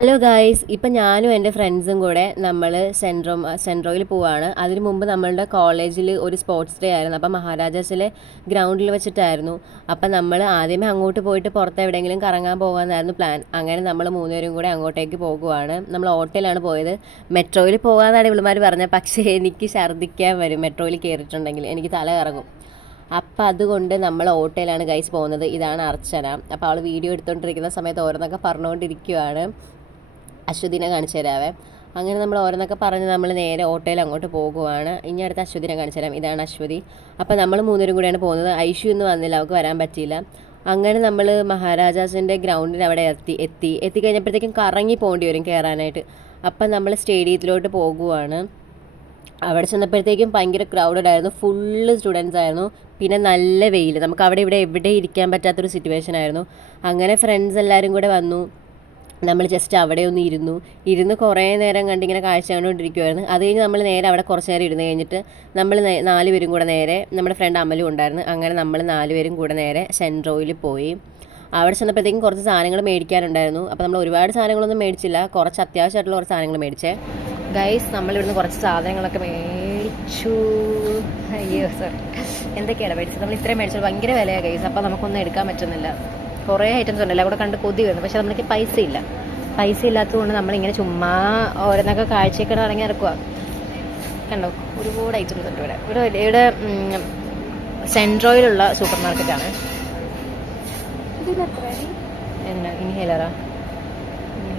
Hello guys, ഇപ്പം ഞാനും എൻ്റെ ഫ്രണ്ട്സും കൂടെ നമ്മൾ സെൻട്രോയിൽ പോവാണ്. അതിന് മുമ്പ് നമ്മളുടെ കോളേജിൽ ഒരു സ്പോർട്സ് ഡേ ആയിരുന്നു. അപ്പം മഹാരാജാസിലെ ഗ്രൗണ്ടിൽ വെച്ചിട്ടായിരുന്നു. അപ്പം നമ്മൾ ആദ്യമേ അങ്ങോട്ട് പോയിട്ട് പുറത്ത് എവിടെയെങ്കിലും കറങ്ങാൻ പോകാമെന്നായിരുന്നു പ്ലാൻ. അങ്ങനെ നമ്മൾ മൂന്നുപേരും കൂടെ അങ്ങോട്ടേക്ക് പോകുവാണ്. നമ്മൾ ഓട്ടോയിലാണ് പോയത്. മെട്രോയിൽ പോകാമെന്നാണ് ഇവളുമാർ പറഞ്ഞത്. പക്ഷേ എനിക്ക് ഛർദ്ദിക്കാൻ വരും മെട്രോയിൽ കയറിയിട്ടുണ്ടെങ്കിൽ. എനിക്ക് തല കറങ്ങും. അപ്പം അതുകൊണ്ട് നമ്മൾ ഓട്ടോയിലാണ് ഗൈസ് പോകുന്നത്. ഇതാണ് അർച്ചന. അപ്പോൾ അവൾ വീഡിയോ എടുത്തുകൊണ്ടിരിക്കുന്ന സമയത്ത് ഓരോന്നൊക്കെ പറഞ്ഞുകൊണ്ടിരിക്കുകയാണ്. അശ്വതിനെ കാണിച്ചു തരാവേ. അങ്ങനെ നമ്മൾ ഓരോന്നൊക്കെ പറഞ്ഞ് നമ്മൾ നേരെ ഓട്ടോയിൽ അങ്ങോട്ട് പോകുവാണ്. ഇനി അടുത്ത അശ്വതിനെ കാണിച്ചു തരാം. ഇതാണ് അശ്വതി. അപ്പോൾ നമ്മൾ മൂന്നുപേരും കൂടെയാണ് പോകുന്നത്. ഐഷു ഇന്ന് വന്നില്ല, അവൾക്ക് വരാൻ പറ്റിയില്ല. അങ്ങനെ നമ്മൾ മഹാരാജാസിൻ്റെ ഗ്രൗണ്ടിൽ അവിടെ എത്തിക്കഴിഞ്ഞപ്പോഴത്തേക്കും കറങ്ങി പോകേണ്ടി വരും കയറാനായിട്ട്. അപ്പം നമ്മൾ സ്റ്റേഡിയത്തിലോട്ട് പോകുവാണ്. അവിടെ ചെന്നപ്പോഴത്തേക്കും ഭയങ്കര ക്രൗഡഡ് ആയിരുന്നു. ഫുള്ള് സ്റ്റുഡൻസ് ആയിരുന്നു. പിന്നെ നല്ല വെയിൽ, നമുക്ക് അവിടെ എവിടെ ഇരിക്കാൻ പറ്റാത്തൊരു സിറ്റുവേഷൻ ആയിരുന്നു. അങ്ങനെ ഫ്രണ്ട്സ് എല്ലാവരും കൂടെ വന്നു. നമ്മൾ ജസ്റ്റ് അവിടെ ഒന്ന് ഇരുന്ന് കുറേ നേരം കണ്ടിങ്ങനെ കാഴ്ച കണ്ടുകൊണ്ടിരിക്കുമായിരുന്നു. അത് കഴിഞ്ഞ് നമ്മൾ നേരെ അവിടെ കുറച്ച് നേരം ഇരുന്ന് കഴിഞ്ഞിട്ട് നമ്മൾ 4 പേരും കൂടെ നേരെ, നമ്മുടെ ഫ്രണ്ട് അമലും ഉണ്ടായിരുന്നു. അങ്ങനെ നമ്മൾ 4 പേരും കൂടെ നേരെ സെൻട്രോയിൽ പോയി. അവിടെ ചെന്നപ്പോഴത്തേക്കും കുറച്ച് സാധനങ്ങൾ മേടിക്കാനുണ്ടായിരുന്നു. അപ്പോൾ നമ്മൾ ഒരുപാട് സാധനങ്ങളൊന്നും മേടിച്ചില്ല, കുറച്ച് അത്യാവശ്യമായിട്ടുള്ള കുറച്ച് സാധനങ്ങൾ മേടിച്ചേ. ഗൈസ്, നമ്മളിവിടുന്ന് കുറച്ച് സാധനങ്ങളൊക്കെ മേടിച്ചു. അയ്യോ സോറി, എന്തൊക്കെയാണ് മേടിച്ചത്? നമ്മൾ ഇത്രയും മേടിച്ചത് ഭയങ്കര വിലയാണ് ഗൈസ്. അപ്പോൾ നമുക്കൊന്നും എടുക്കാൻ പറ്റുന്നില്ല. കുറേ ഐറ്റംസ് ഉണ്ടല്ലോ, അവിടെ കണ്ട് കൊതി വരുന്നു. പക്ഷെ നമ്മൾക്ക് പൈസ ഇല്ലാത്തതുകൊണ്ട് നമ്മളിങ്ങനെ ചുമ്മാ ഓരോന്നൊക്കെ കാഴ്ചയൊക്കെ ഇറങ്ങി ഇറക്കുക. കണ്ടോ, ഒരുപാട് ഐറ്റംസ് ഉണ്ട് ഇവിടെ സെൻട്രോയിലുള്ള സൂപ്പർ മാർക്കറ്റാണ്. എന്നാ ഇൻഹേലർ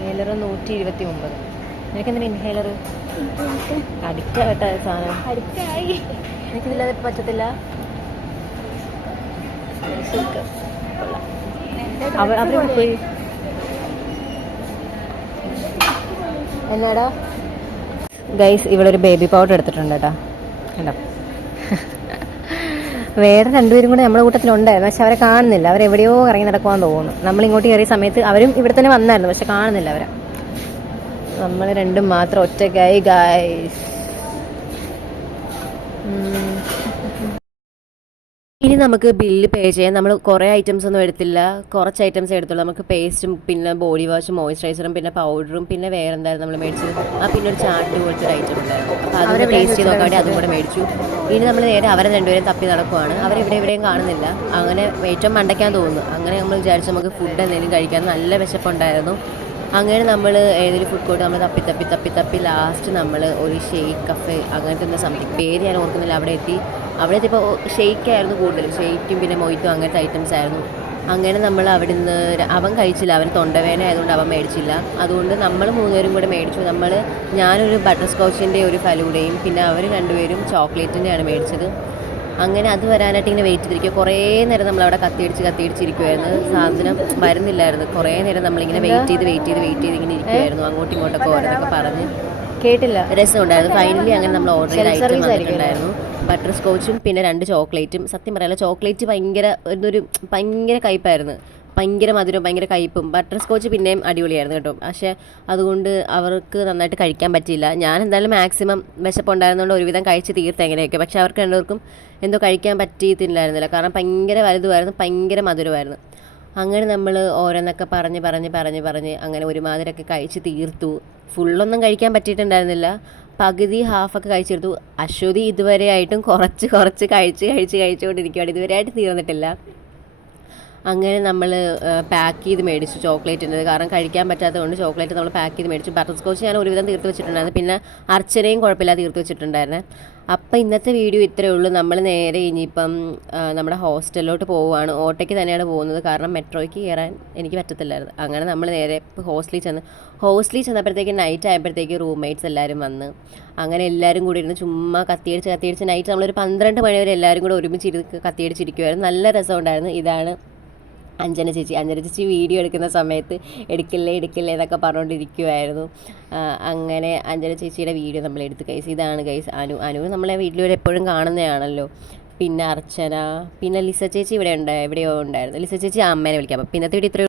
129. നിനക്കെന്തിനാ ഇൻഹേലർ? അഡിക്റ്റ് ആവട്ട സാധനം. എനിക്കിതില്ലാതെ പറ്റത്തില്ല. അവര് പോയി എന്നാടാ ഗൈസ്, ഇവിടെ ഒരു ബേബി പൗഡർ എടുത്തിട്ടുണ്ട് കേട്ടോ. കണ്ടോ, വേറെ 2 പേരും കൂടെ നമ്മുടെ കൂട്ടത്തിലുണ്ടായിരുന്നു. പക്ഷെ അവരെ കാണുന്നില്ല. അവരെവിടെയോ ഇറങ്ങി നടക്കുവാൻ തോന്നുന്നു. നമ്മളിങ്ങോട്ട് കയറിയ സമയത്ത് അവരും ഇവിടെ തന്നെ വന്നായിരുന്നു. പക്ഷെ കാണുന്നില്ല അവരെ. നമ്മൾ രണ്ടും മാത്രം ഒറ്റയ്ക്കായി ഗൈസ്. ഇനി നമുക്ക് ബില്ല് പേ ചെയ്യാൻ. നമ്മൾ കുറേ ഐറ്റംസ് ഒന്നും എടുത്തില്ല, കുറച്ച് ഐറ്റംസ് എടുത്തുള്ളൂ. നമുക്ക് പേസ്റ്റും പിന്നെ ബോഡി വാഷും മോയ്സ്ചറൈസറും പിന്നെ പൗഡറും പിന്നെ വേറെ എന്തായാലും നമ്മൾ മേടിച്ചത്. പിന്നെ ഒരു ചാട്ട് പോലത്തെ ഒരു ഐറ്റം ഉണ്ടായിരുന്നു. അപ്പോൾ അതൊന്ന് ടേസ്റ്റ് ചെയ്ത് നോക്കാൻ വേണ്ടി അതും കൂടെ മേടിച്ചു. ഇനി നമ്മൾ നേരെ അവരെ 2 പേരും തപ്പി നടക്കുവാണ്. അവരെവിടെയും കാണുന്നില്ല. അങ്ങനെ ഏറ്റവും മണ്ടയ്ക്കാൻ തോന്നുന്നു. അങ്ങനെ നമ്മൾ വിചാരിച്ചു നമുക്ക് ഫുഡ് എന്തെങ്കിലും കഴിക്കാൻ. നല്ല വിശപ്പുണ്ടായിരുന്നു. അങ്ങനെ നമ്മൾ ഏതൊരു ഫുഡ് കോർട്ട് നമ്മൾ തപ്പി ലാസ്റ്റ് നമ്മൾ ഒരു ഷെയ്ക്ക് കഫേ അങ്ങനത്തെ ഒന്ന് സംതിങ്, പേര് ഞാൻ ഓർക്കുന്നില്ല, അവിടെ എത്തിയപ്പോൾ ഷെയ്ക്കായിരുന്നു കൂടുതലും. ഷെയ്ക്കും പിന്നെ മൊയ്ത്തും അങ്ങനത്തെ ഐറ്റംസ് ആയിരുന്നു. അങ്ങനെ നമ്മൾ അവിടുന്ന് അവൻ കഴിച്ചില്ല, അവൻ തൊണ്ടവേദന ആയതുകൊണ്ട് അവൻ മേടിച്ചില്ല. അതുകൊണ്ട് നമ്മൾ 3 പേരും കൂടെ മേടിച്ചു. ഞാനൊരു ബട്ടർ സ്കോച്ചിൻ്റെ ഒരു ഫലൂഡയും പിന്നെ അവർ 2 പേരും ചോക്ലേറ്റിൻ്റെയാണ് മേടിച്ചത്. അങ്ങനെ അത് വരാനായിട്ട് ഇങ്ങനെ വെയിറ്റ് ചെയ്തിരിക്കുക. കുറേ നേരം നമ്മളവിടെ കത്തിയടിച്ചിരിക്കുമായിരുന്നു. സാധനം വരുന്നില്ലായിരുന്നു. കുറേ നേരം നമ്മളിങ്ങനെ വെയിറ്റ് ചെയ്ത് ഇങ്ങനെ ഇരിക്കുമായിരുന്നു. അങ്ങോട്ടും ഇങ്ങോട്ടൊക്കെ ഓരോന്നൊക്കെ പറഞ്ഞ് കേട്ടില്ല. രസമുണ്ടായിരുന്നു. ഫൈനലി അങ്ങനെ നമ്മൾ ഓർഡർ ചെയ്ത ഐറ്റം വന്നിട്ടുണ്ടായിരുന്നു. ബട്ടർ സ്കോച്ചും പിന്നെ 2 ചോക്ലേറ്റും. സത്യം പറയാമല്ലോ, ചോക്ലേറ്റ് ഭയങ്കര കയ്പ്പായിരുന്നു. ഭയങ്കര മധുരവും ഭയങ്കര കയ്പ്പും. ബട്ടർ സ്കോച്ച് പിന്നെയും അടിപൊളിയായിരുന്നു കേട്ടോ. പക്ഷേ അതുകൊണ്ട് അവർക്ക് നന്നായിട്ട് കഴിക്കാൻ പറ്റിയില്ല. ഞാൻ എന്തായാലും മാക്സിമം വിശപ്പുണ്ടായിരുന്നതുകൊണ്ട് ഒരുവിധം കഴിച്ച് തീർത്ത് എങ്ങനെയൊക്കെ. പക്ഷേ അവർക്ക് 2 പേർക്കും എന്തോ കഴിക്കാൻ പറ്റിയിട്ടുണ്ടായിരുന്നില്ല. കാരണം ഭയങ്കര വലുതുമായിരുന്നു, ഭയങ്കര മധുരമായിരുന്നു. അങ്ങനെ നമ്മൾ ഓരോന്നൊക്കെ പറഞ്ഞ് അങ്ങനെ ഒരുമാതിരൊക്കെ കഴിച്ച് തീർത്തു. ഫുള്ളൊന്നും കഴിക്കാൻ പറ്റിയിട്ടുണ്ടായിരുന്നില്ല, പകുതി ഹാഫൊക്കെ കഴിച്ചെടുത്തു. അശ്വതി ഇതുവരെയായിട്ടും കുറച്ച് കഴിച്ചുകൊണ്ടിരിക്കുകയാണ്. ഇതുവരെയായിട്ട് തീർന്നിട്ടില്ല. അങ്ങനെ നമ്മൾ പാക്ക് ചെയ്ത് മേടിച്ചു ചോക്ലേറ്റിൻ്റെ. കാരണം കഴിക്കാൻ പറ്റാത്തതുകൊണ്ട് ചോക്ലേറ്റ് നമ്മൾ പാക്ക് ചെയ്ത് മേടിച്ചു. ബട്ടർ സ്കോച്ച് ഞാൻ ഒരുവിധം തീർത്ത് വെച്ചിട്ടുണ്ടായിരുന്നു. പിന്നെ അർച്ചനയും കുഴപ്പമില്ലാതെ തീർത്ത് വെച്ചിട്ടുണ്ടായിരുന്നു. അപ്പോൾ ഇന്നത്തെ വീഡിയോ ഇത്രയേ ഉള്ളൂ. നമ്മൾ നേരെ ഇനിയിപ്പം നമ്മുടെ ഹോസ്റ്റലിലോട്ട് പോവുകയാണ്. ഓട്ടോയ്ക്ക് തന്നെയാണ് പോകുന്നത്, കാരണം മെട്രോയ്ക്ക് കയറാൻ എനിക്ക് പറ്റത്തില്ലായിരുന്നു. അങ്ങനെ നമ്മൾ നേരെ ഹോസ്റ്റലിൽ ചെന്നപ്പോഴത്തേക്ക് നൈറ്റ് ആയപ്പോഴത്തേക്ക് റൂംമേറ്റ്സ് എല്ലാവരും വന്ന്. അങ്ങനെ എല്ലാവരും കൂടി ഇരുന്ന് ചുമ്മാ കത്തിയടിച്ച് നൈറ്റ് നമ്മളൊരു 12 മണി വരെ എല്ലാവരും കൂടെ ഒരുമിച്ചിരുന്ന് കത്തിയടിച്ചിരിക്കുമായിരുന്നു. നല്ല രസമുണ്ടായിരുന്നു. ഇതാണ് അഞ്ജന ചേച്ചി വീഡിയോ എടുക്കുന്ന സമയത്ത് എടുക്കില്ലേ എന്നൊക്കെ പറഞ്ഞുകൊണ്ടിരിക്കുമായിരുന്നു. അങ്ങനെ അഞ്ജന ചേച്ചിയുടെ വീഡിയോ നമ്മൾ എടുത്ത് ഗൈസ്. ഇതാണ് ഗൈസ് അനു നമ്മളെ വീട്ടിൽ എപ്പോഴും കാണുന്നതാണല്ലോ. പിന്നെ അർച്ചന, പിന്നെ ലിസ ചേച്ചി എവിടെയോ ഉണ്ടായിരുന്നു. ലിസ ചേച്ചി അമ്മേനെ വിളിക്കാം. അപ്പോൾ ഇന്നത്തെ വീഡിയോ ഇത്രയും.